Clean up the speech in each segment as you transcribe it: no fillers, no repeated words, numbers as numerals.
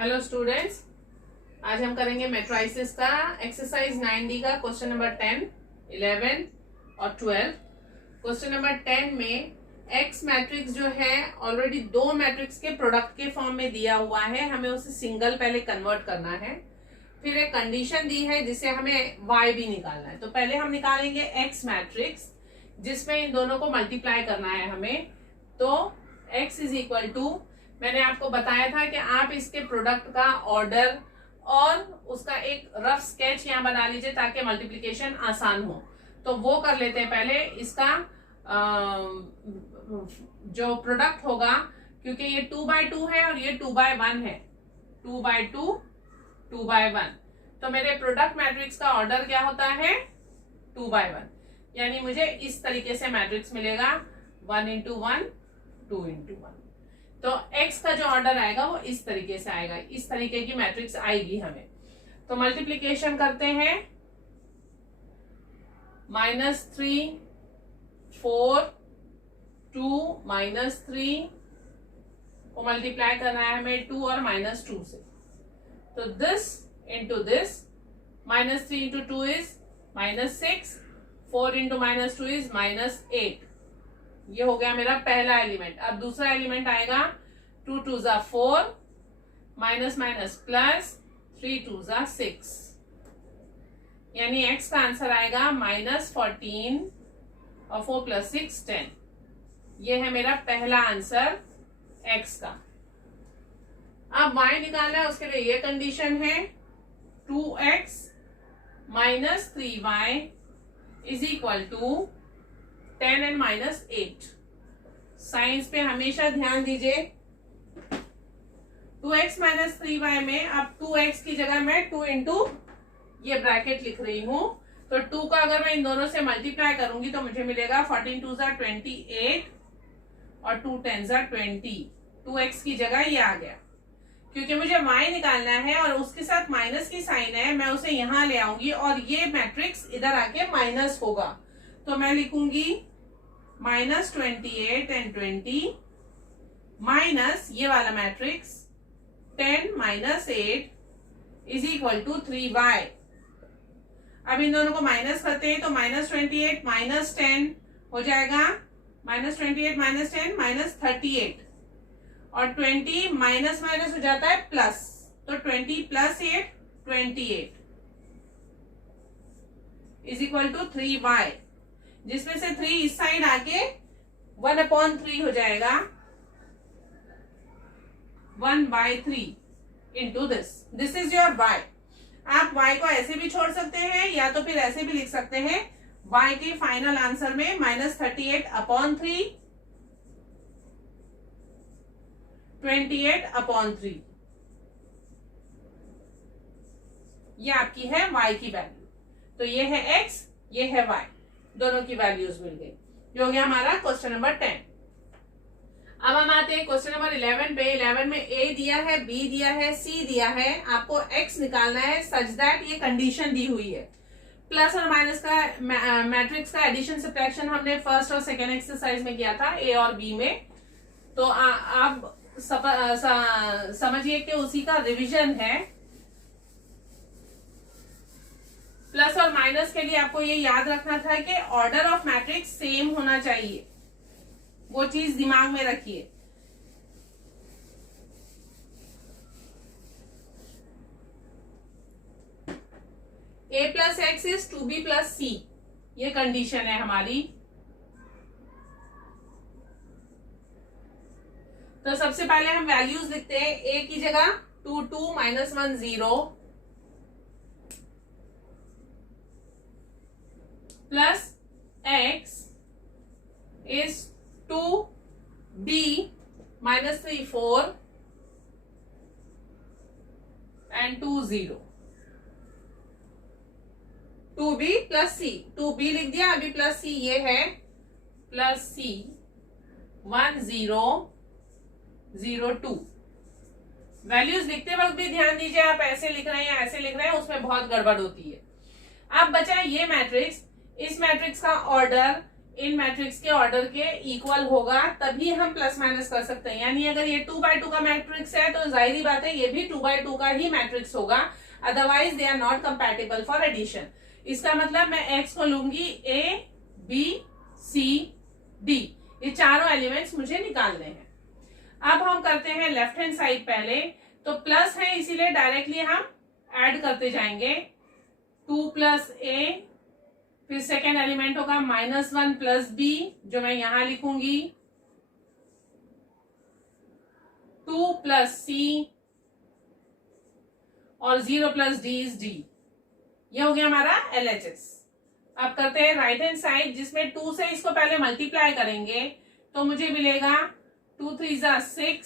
Hello students, आज हम करेंगे मैट्रिसेस का एक्सरसाइज 9D का क्वेश्चन नंबर 10, 11 और 12। क्वेश्चन नंबर 10 में एक्स मैट्रिक्स जो है ऑलरेडी दो मैट्रिक्स के प्रोडक्ट के फॉर्म में दिया हुआ है, हमें उसे सिंगल पहले कन्वर्ट करना है। फिर एक कंडीशन दी है जिससे हमें वाई भी निकालना है। तो पहले हम निकालेंगे एक्स मैट्रिक्स जिसमें इन दोनों को मल्टीप्लाई करना है हमें। तो x इज इक्वल टू, मैंने आपको बताया था कि आप इसके प्रोडक्ट का ऑर्डर और उसका एक रफ स्केच यहाँ बना लीजिए ताकि मल्टीप्लिकेशन आसान हो। तो वो कर लेते हैं पहले। इसका जो प्रोडक्ट होगा, क्योंकि ये 2/2 है और ये 2/1 है, 2/2 2/1, तो मेरे प्रोडक्ट मैट्रिक्स का ऑर्डर क्या होता है 2/1, यानी मुझे इस तरीके से मैट्रिक्स मिलेगा 1 into 1 2 into 1। तो x का जो ऑर्डर आएगा वो इस तरीके से आएगा, इस तरीके की मैट्रिक्स आएगी हमें। तो मल्टीप्लिकेशन करते हैं, -3 4 2 -3 को मल्टीप्लाई करना है हमें 2 और -2 से। तो this into this, -3 into 2 is -6, 4 into -2 is -8। ये हो गया मेरा पहला एलिमेंट। अब दूसरा एलिमेंट आएगा 2 2 ज़ा 4, माइनस माइनस प्लस, 3 2 ज़ा 6, यानी x का आंसर आएगा -14 और 4 + 6 10। ये है मेरा पहला आंसर x का। अब y निकालना है, उसके लिए ये कंडीशन है 2x - 3y is equal to 10 and -8। Science पे हमेशा ध्यान दीजिए। 2x - 3y में अब 2x की जगह मैं 2 into ये ब्रैकेट लिख रही हूं। तो 2 का अगर मैं इन दोनों से मल्टीप्लाई करूंगी तो मुझे मिलेगा 14 2 ज़ा 28 और 2 10 ज़ा 20। 2x की जगह ये आ गया। क्योंकि मुझे y निकालना है और उसके साथ माइनस की साइन है, मैं उसे यहां ले आऊंगी और ये मैट्रिक्स इधर आके माइनस होगा। तो मैं लिखूंगी -28 and 20 माइनस ये वाला matrix 10 - 8 is equal to 3y। अब इन दोनों को माइनस करते हैं तो -28 - 10 हो जाएगा, -28 - 10 -38, और 20 माइनस माइनस हो जाता है प्लस, तो 20 + 8 28 इज इक्वल टू 3y, जिसमें से 3 इस साइड आके 1/3 हो जाएगा, 1/3 into this is your y। आप y को ऐसे भी छोड़ सकते हैं या तो फिर ऐसे भी लिख सकते हैं। y के फाइनल आंसर में -38/3, 28/3, ये आपकी है y की वैल्यू। तो ये है x, ये है y, दोनों की वैल्यूज मिल गई। जो हो गया हमारा क्वेश्चन नंबर 10। अब हम आते हैं क्वेश्चन नंबर 11 पे। 11 में a दिया है, b दिया है, c दिया है, आपको x निकालना है सच दैट ये कंडीशन दी हुई है। प्लस और माइनस का मैट्रिक्स का एडिशन सब्ट्रैक्शन हमने फर्स्ट और सेकेंड एक्सरसाइज में किया था, a और b में। तो आप समझिए कि उसी का रिवीजन है। प्लस और माइनस के लिए आपको ये याद रखना था कि ऑर्डर ऑफ मैट्रिक्स सेम होना चाहिए, वो चीज दिमाग में रखिए। a + x is 2b + c, ये कंडीशन है हमारी। तो सबसे पहले हम वैल्यूज लिखते हैं। a की जगह 2 2 -1 0 plus x is 2b - 3 4 and 2 0, 2b + c, 2b लिख दिया, अभी प्लस c ये है, प्लस c 1 0 0 2। वैल्यूज लिखते वक्त भी ध्यान दीजिए, आप ऐसे लिख रहे हैं या ऐसे लिख रहे हैं, उसमें बहुत गड़बड़ होती है। अब बचा ये मैट्रिक्स, इस मैट्रिक्स का ऑर्डर इन मैट्रिक्स के ऑर्डर के इक्वल होगा, तभी हम प्लस माइनस कर सकते हैं। यानी अगर ये 2x2 का मैट्रिक्स है तो जाहिर बात है ये भी 2x2 का ही मैट्रिक्स होगा, otherwise they are not compatible for addition. इसका मतलब मैं x को लूंगी A B C D, ये चारों एलिमेंट्स मुझे निकालने हैं। अब हम करते हैं लेफ्ट हैंड साइड पहले, तो प्लस है इसीलिए डायरेक्टली हम ऐड करते जाएंगे। 2 प्लस A, फिर सेकेंड एलिमेंट होगा -1 प्लस B, जो मैं यहां लिखूंगी, 2 प्लस C और 0 प्लस D इज D। ये हो गया हमारा LHS। अब करते हैं राइट हैंड साइड, जिसमें 2 से इसको पहले मल्टीप्लाई करेंगे तो मुझे मिलेगा 2 3 ज़ा 6,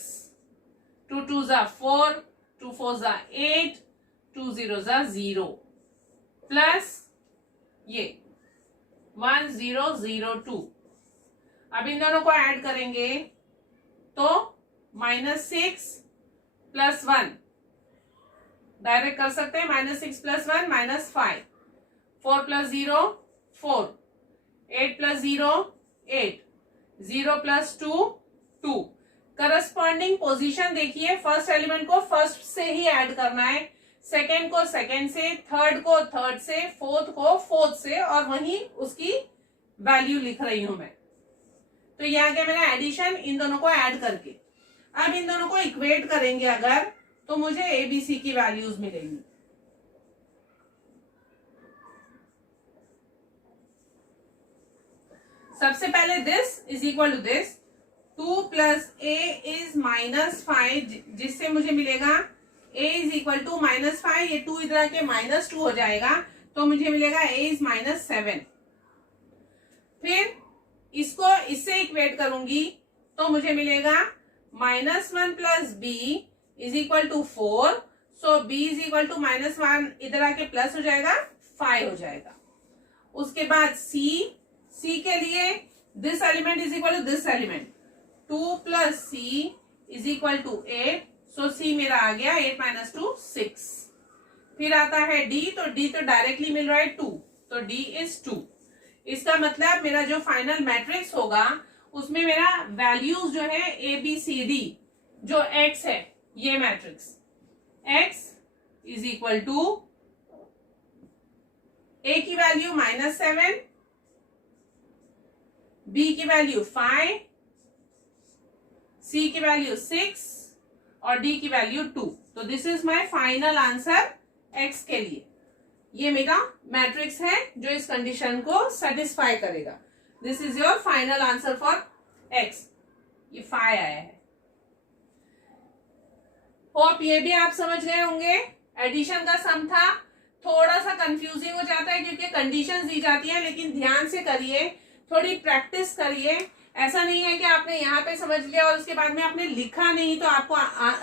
2 2 ज़ा 4, 2 4 ज़ा 8, 2 0 ज़ा 0 प्लस ये 1 0 0 2। अब इन दोनों को ऐड करेंगे तो -6 प्लस 1 डायरेक्ट कर सकते हैं, -6 plus 1 -5, 4 plus 0 4, 8 plus 0 8, 0 plus 2 2। Corresponding position देखिए, फर्स्ट एलिमेंट को फर्स्ट से ही ऐड करना है, सेकेंड को सेकेंड से, थर्ड को थर्ड से, फोर्थ को फोर्थ से, और वहीं उसकी वैल्यू लिख रही हूं मैं। तो ये आ गया मेरा एडिशन इन दोनों को ऐड करके। अब इन दोनों को इक्वेट करेंगे अगर, तो मुझे ABC की वैल्यूज मिलेंगी। सबसे पहले this is equal to this, 2 plus A is -5, जिससे मुझे मिलेगा A इज इक्वल टू -5, ये 2 इधर आके -2 हो जाएगा, तो मुझे मिलेगा A इज -7। फिर इसको इससे इक्वेट करूंगी तो मुझे मिलेगा -1 plus B is equal to 4, so B is equal to -1 इधर आके प्लस हो जाएगा, 5 हो जाएगा। उसके बाद C के लिए this element is equal to this element, 2 plus C is equal to 8, so C मेरा आ गया 8 - 2 6। फिर आता है D, तो D तो डायरेक्टली मिल रहा है 2, तो D इज 2। इसका मतलब मेरा जो फाइनल मैट्रिक्स होगा उसमें मेरा वैल्यूज जो है ABCD, जो X है, ये matrix X is equal to A की वैल्यू -7, B की वैल्यू 5, C की वैल्यू 6 और D की वैल्यू 2। तो this is my final answer X के लिए। ये मेरा मैट्रिक्स है जो इस कंडीशन को सेटिस्फाई करेगा। This is your final answer for X। ये 5 आया है। होप ये भी आप समझ गए होंगे। एडिशन का सम था, थोड़ा सा कंफ्यूजिंग हो जाता है क्योंकि कंडीशंस दी जाती हैं, लेकिन ध्यान से करिए, थोड़ी प्रैक्टिस करिए। ऐसा नहीं है कि आपने यहाँ पे समझ लिया और उसके बाद में आपने लिखा नहीं तो आपको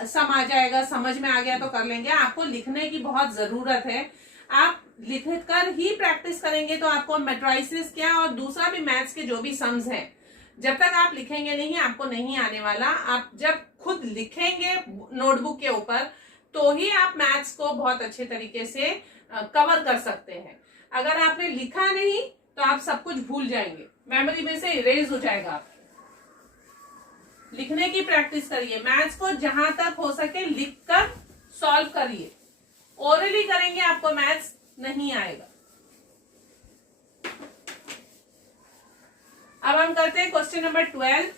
सम आ जाएगा, समझ में आ गया तो कर लेंगे। आपको लिखने की बहुत जरूरत है। आप लिख कर ही प्रैक्टिस करेंगे तो आपको मैट्रिसेस क्या और दूसरा भी मैथ्स के जो भी सम्स हैं, जब तक आप लिखेंगे नहीं आपको नहीं आने वाला। आप जब खुद लिखेंगे नोटबुक के ऊपर तो ही आप मैथ्स को बहुत अच्छे तरीके से कवर कर सकते हैं। अगर आपने लिखा नहीं तो आप सब कुछ भूल जाएंगे, मेमोरी में से इरेज हो जाएगा आपके। लिखने की प्रैक्टिस करिए, मैथ्स को जहां तक हो सके लिखकर सॉल्व करिए। ओरली करेंगे आपको मैथ्स नहीं आएगा। अब हम करते हैं क्वेश्चन नंबर 12।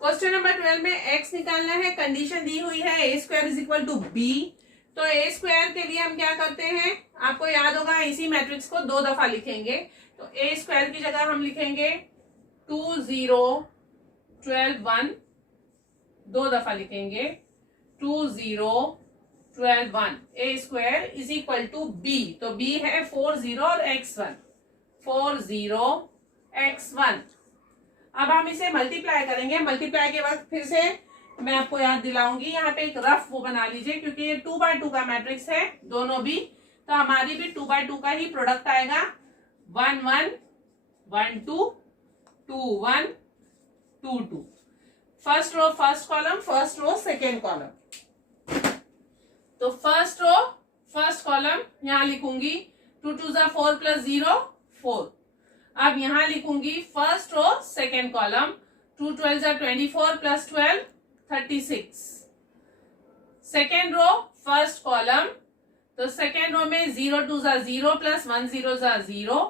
क्वेश्चन नंबर 12 में x निकालना है। कंडीशन दी हुई है a square is equal to b। तो a स्क्वायर के लिए हम क्या करते हैं, आपको याद होगा इसी मैट्रिक्स को 2 दफा लिखेंगे। तो a स्क्वायर की जगह हम लिखेंगे 2 0 12 1, 2 दफा लिखेंगे 2 0 12 1। a square is equal to b, तो b है 4 0 और x1, 4 0 x1। अब हम इसे मल्टीप्लाई करेंगे। मल्टीप्लाई के वक्त फिर से मैं आपको याद दिलाऊंगी, यहाँ पे एक रफ वो बना लीजिए क्योंकि ये 2x2 का मैट्रिक्स है दोनों भी, तो हमारी भी 2x2 का ही प्रोडक्ट आएगा। 1 1 1 2 2 1 2 2। First row first column, first row second column. तो फर्स्ट रो फर्स्ट कॉलम यहां लिखूंगी 2 2 जा 4 प्लस 0 4। अब यहां लिखूंगी फर्स्ट रो सेकेंड कॉलम, 2 12 जा 24 plus 12 36। Second row first column, तो सेकेंड रो में 0 2 जा 0 प्लस 1 0 जा 0।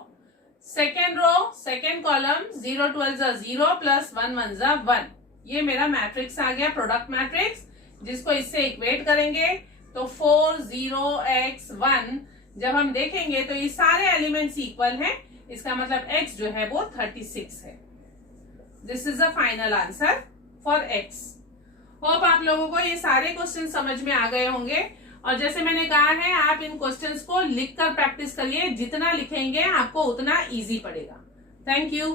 सेकेंड रो सेकेंड कॉलम 0 12 जा 0 प्लस 1 1 जा 1। ये मेरा मैट्रिक्स आ गया, प्रोडक्ट मैट्रिक्स, जिसको इससे इक्वेट करेंगे तो 4 0 x 1 जब हम देखेंगे तो ये सारे एलिमेंट्स इक्वल हैं, इसका मतलब x जो है वो 36 है। This is the final answer for x। Hope आप लोगों को ये सारे क्वेश्चन समझ में आ गए होंगे, और जैसे मैंने कहा है आप इन क्वेश्चंस को लिखकर प्रैक्टिस करिए, जितना लिखेंगे आपको उतना इजी पड़ेगा। Thank you.